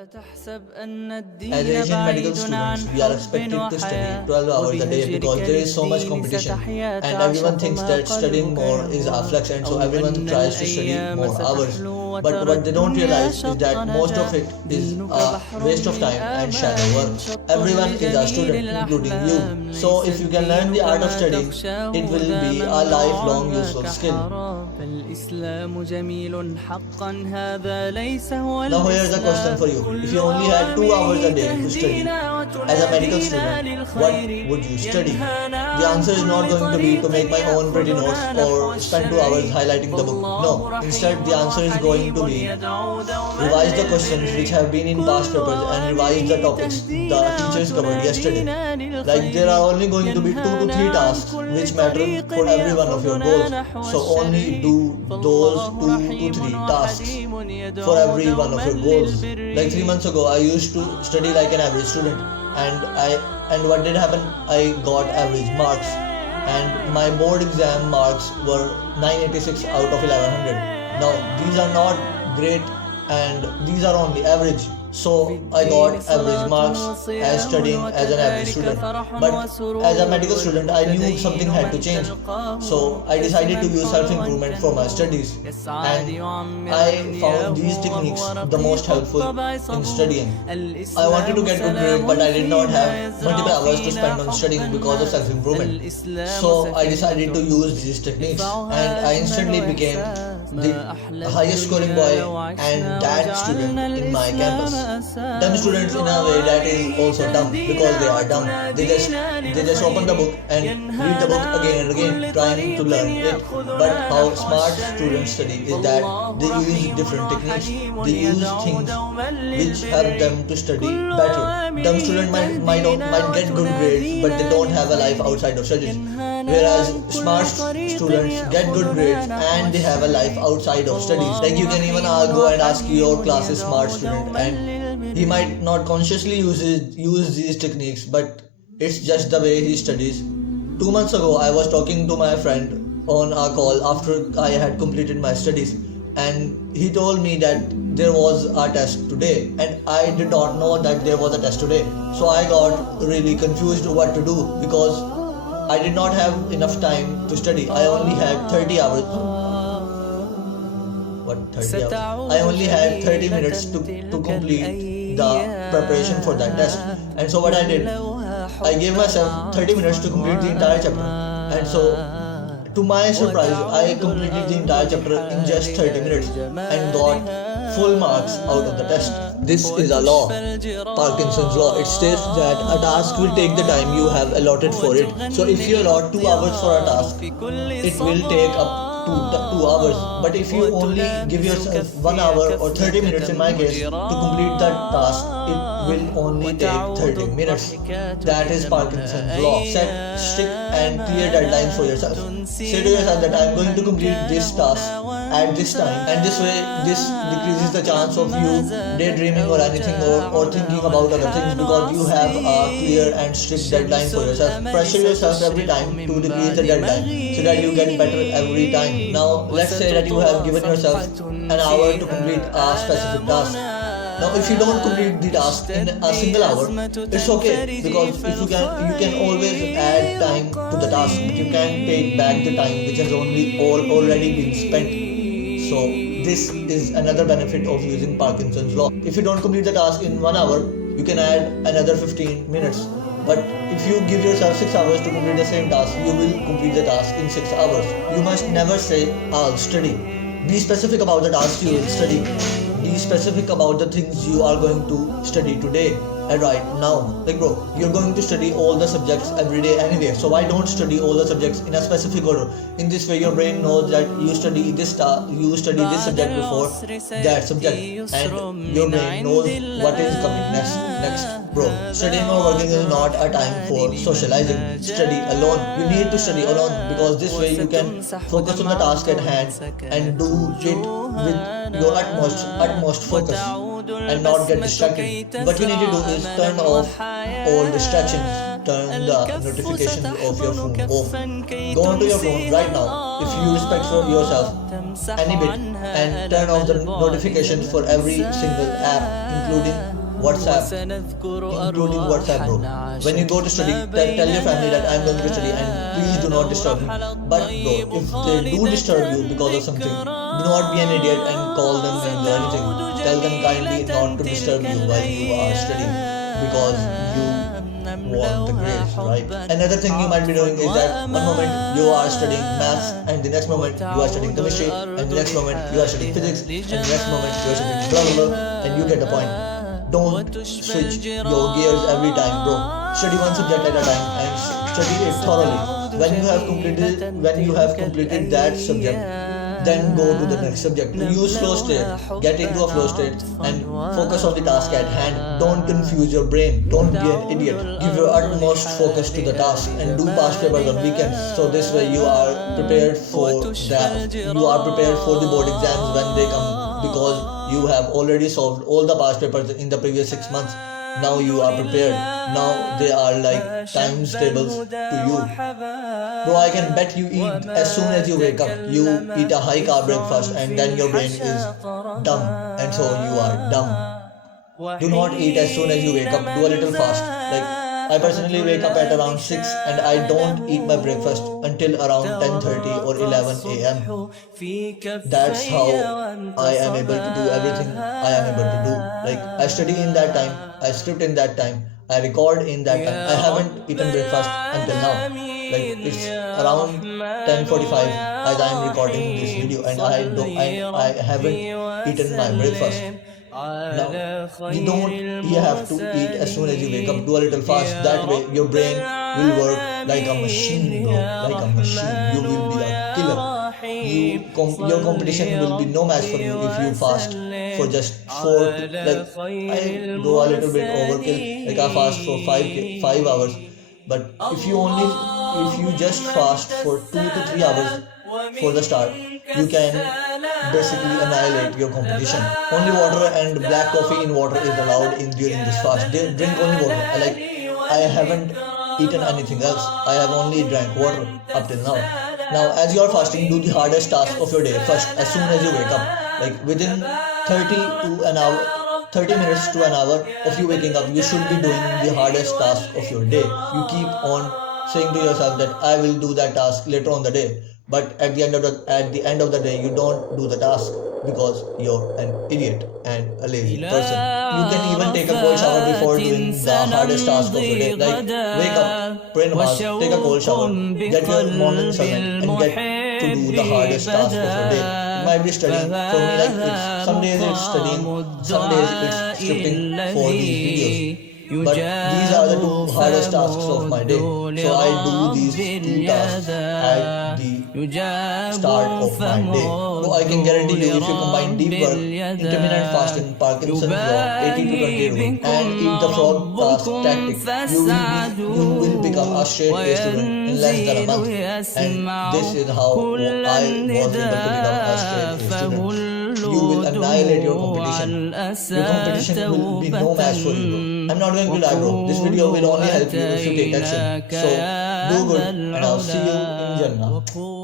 As Asian medical students, we are expected to study 12 hours a day because there is so much competition, and everyone thinks that studying more is a flex, and so everyone tries to study more hours. But what they don't realize is that most of it is a waste of time and shadow work. Everyone is a student, including you. So if you can learn the art of studying, it will be a lifelong useful skill. Now here is a question for you. If you only had 2 hours a day to study as a medical student, what would you study? The answer is not going to be to make my own pretty notes or spend 2 hours highlighting the book. No, instead the answer is going to be revise the questions which have been in past papers and revise the topics the teachers covered yesterday. Like there are only going to be 2 to 3 tasks which matter for every one of your goals. So only do those 2 to 3 tasks for every one of your goals. Like 3 months ago, I used to study like an average student, and what did happen? I got average marks, and my board exam marks were 986 out of 1100. Now these are not great, and these are only average. So I got average marks as studying as an average student. But as a medical student, I knew something had to change. So I decided to use self-improvement for my studies. And I found these techniques the most helpful in studying. I wanted to get good grades, but I did not have multiple hours to spend on studying because of self-improvement. So I decided to use these techniques, and I instantly became the highest scoring boy and that student in my campus. Dumb students in a way that is also dumb because they are dumb. They just open the book and read the book again and again trying to learn it. But how smart students study is that they use different techniques. They use things which help them to study better. Dumb students might get good grades, but they don't have a life outside of studies. Whereas smart students get good grades and they have a life outside of studies. Like you can even go and ask your class's smart student, and he might not consciously use these techniques, but it's just the way he studies. 2 months ago, I was talking to my friend on a call after I had completed my studies, and he told me that there was a test today, and I did not know that there was a test today. So I got really confused what to do because I did not have enough time to study. I only had 30 hours. What 30 hours? I only had 30 minutes to complete the preparation for that test. And so what I did, I gave myself 30 minutes to complete the entire chapter. And so to my surprise, I completed the entire chapter in just 30 minutes and got full marks out of the test. This is a law, Parkinson's law. It states that a task will take the time you have allotted for it. So if you allot 2 hours for a task, it will take up to 2 hours. But if you only give yourself 1 hour or 30 minutes in my case to complete that task, it will only take 30 minutes. That is Parkinson's law. Set strict and clear deadlines for yourself. Say to yourself that I am going to complete this task at this time, and this way this decreases the chance of you daydreaming or anything or thinking about other things because you have a clear and strict deadline for yourself. Pressure yourself every time to decrease the deadline so that you get better every time. Now let's say that you have given yourself an hour to complete a specific task. Now if you don't complete the task in a single hour, it's okay, because if you can always add time to the task, but you can take back the time which has already been spent. So this is another benefit of using Parkinson's law. If you don't complete the task in 1 hour, you can add another 15 minutes. But if you give yourself 6 hours to complete the same task, you will complete the task in 6 hours. You must never say, I'll study. Be specific about the task you will study. Be specific about the things you are going to study today and right now. Like bro, you're going to study all the subjects every day anyway, so why don't study all the subjects in a specific order? In this way your brain knows that you study this subject before that subject, and your brain knows what is coming next. Bro, studying or working is not a time for socializing. Study alone. You need to study alone because this way you can focus on the task at hand and do it with your utmost focus and not get distracted. What you need to do is turn off all distractions. turn the notifications of your phone off. Go onto your phone right now if you respect for yourself any bit and turn off the notifications for every single app, including WhatsApp, bro. When you go to study, tell your family that I'm going to study and please do not disturb me. But bro, if they do disturb you because of something, do not be an idiot and call them names or anything. Tell them kindly not to disturb you while you are studying because you want the grades, right? Another thing you might be doing is that one moment you are studying maths and the next moment you are studying chemistry and the next moment you are studying physics and the next moment you are studying blah blah blah, and you get the point. Don't switch your gears every time, bro. Study one subject at a time and study it thoroughly. When you have completed that subject, then go to the next subject. Use flow state. Get into a flow state and focus on the task at hand. Don't confuse your brain. Don't be an idiot. Give your utmost focus to the task and do past papers on weekends. So this way you are prepared for that. You are prepared for the board exams when they come, because you have already solved all the past papers in the previous 6 months. Now you are prepared. Now they are like times tables to you. Bro, I can bet you eat as soon as you wake up. You eat a high carb breakfast and then your brain is dumb, and so you are dumb. Do not eat as soon as you wake up. Do a little fast. Like, I personally wake up at around 6 and I don't eat my breakfast until around 10:30 or 11 a.m. That's how I am able to do everything I am able to do. Like, I study in that time, I script in that time, I record in that time. I haven't eaten breakfast until now. Like, it's around 10:45 as I am recording this video and I haven't eaten my breakfast. Now, you have to eat as soon as you wake up. Do a little fast. That way, your brain will work like a machine, bro. Like a machine. You will be a killer. Your competition will be no match for you if you fast for just 4 to, like, I go a little bit overkill. Like, I fast for 5 hours. But if you just fast for 2 to 3 hours for the start, you can basically annihilate your competition. Only water and black coffee in water is allowed during this fast. They drink only water. I haven't eaten anything else. I have only drank water up till now. Now, as you are fasting, do the hardest task of your day first as soon as you wake up. Like, within 30 minutes to an hour of you waking up, you should be doing the hardest task of your day. You keep on saying to yourself that I will do that task later on the day. But at the end of the day, you don't do the task because you're an idiot and a lazy person. You can even take a cold shower before doing the hardest task of your day. Like, wake up, pray namaz, take a cold shower, get your morning sermon, and get to do the hardest task of your day. You might be studying. For me, like, some days it's studying, some days it's scripting for these videos. But these are the 2 hardest tasks of my day. So I do these 2 tasks at the start of my day. So I can guarantee you, if you combine deep work, intermittent fasting, Parkinson's law, 80 to 20 rule, and eat the frog task tactic, you will become a straight A student in less than a month. And this is how I was able to become a straight A student. You will annihilate your competition. Your competition will be no match for you, bro. I'm not going to lie, bro. This video will only help you if you take action. So, do good and I'll see you in Jannah.